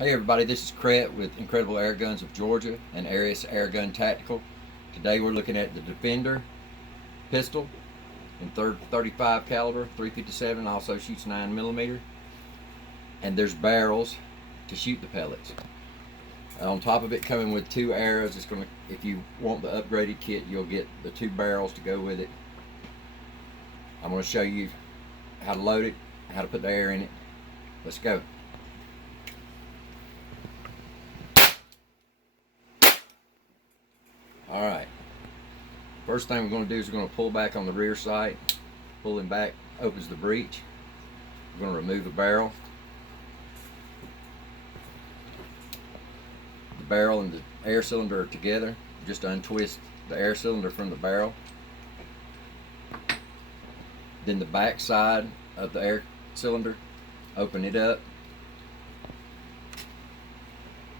Hey everybody, this is KRETT with Incredible Air Guns of Georgia and Arius Air Gun Tactical. Today we're looking at the Defender pistol in 35 caliber, 357, also shoots 9mm. And there's barrels to shoot the pellets. On top of it coming with 2 arrows, it's gonna, if you want the upgraded kit, you'll get the 2 barrels to go with it. I'm gonna show you how to load it, how to put the air in it. Let's go. Alright, first thing we're going to do is we're going to pull back on the rear sight. Pulling back opens the breech. We're going to remove the barrel. The barrel and the air cylinder are together. Just untwist the air cylinder from the barrel. Then the back side of the air cylinder, open it up.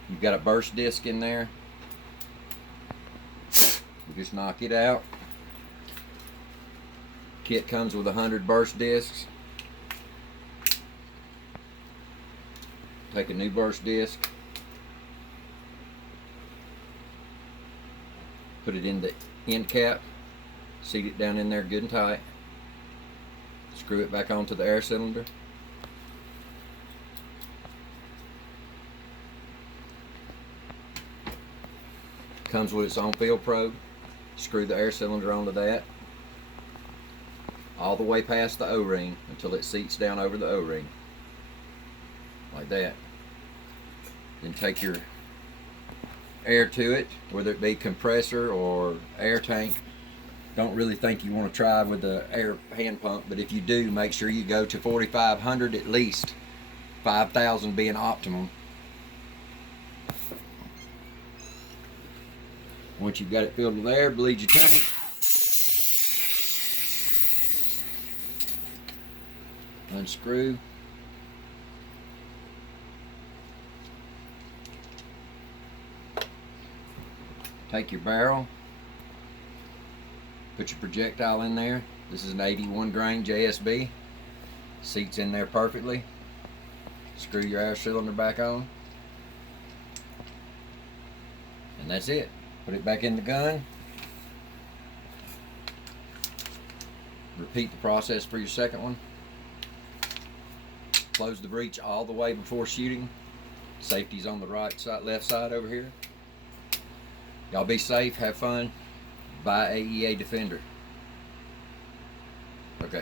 You've got a burst disc in there. Just knock it out. Kit comes with 100 burst discs. Take a new burst disc, put it in the end cap, seat it down in there good and tight, screw it back onto the air cylinder. Comes with its own field probe. Screw the air cylinder onto that all the way past the O-ring until it seats down over the O-ring like that. Then take your air to it, whether it be compressor or air tank. Don't really think you want to try with the air hand pump, but if you do, make sure you go to 4,500 at least, 5,000 being optimum. Once you've got it filled with air, bleed your tank. Unscrew. Take your barrel. Put your projectile in there. This is an 81 grain JSB. Seats in there perfectly. Screw your air cylinder back on. And that's it. Put it back in the gun. Repeat the process for your second one. Close the breech all the way before shooting. Safety's on the right side, left side over here. Y'all be safe, have fun. Buy AEA Defender. Okay.